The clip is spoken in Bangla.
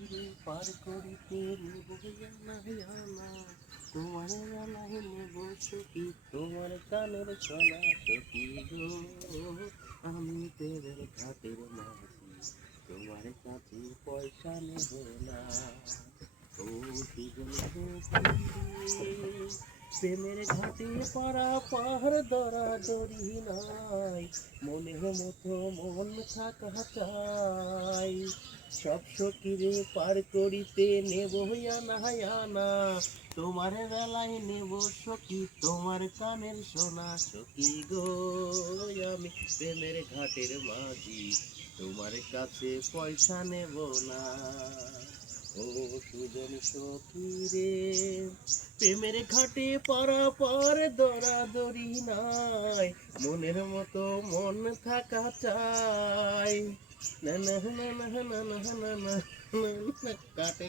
সখীরে পার করিতে নেব জানা তোমার জানাই নেব সখী তোমার কানের সোনা সখী গো আমি তেরে ঘাটের মাঝি তোমার কাছে পয়সা নেব না ও সুজন সখী প্রেমের ঘাটে পাড়া পাহাড় দরাদরি নাই মনের মতো মন থাকা চাই সব সখীরে পার করিতে নেব আনা আনা তোমার বেলায় নেব সখী তোমার কানের সোনা সখী গো আমি প্রেমের ঘাটের মাঝি তোমার কাছে পয়সা নেব না ও সুজন সখী রে প্রেমের ঘাটে পারা পার দরাদরি নাই মনের মতো মন থাকা চাই না না না না না না না না কাটে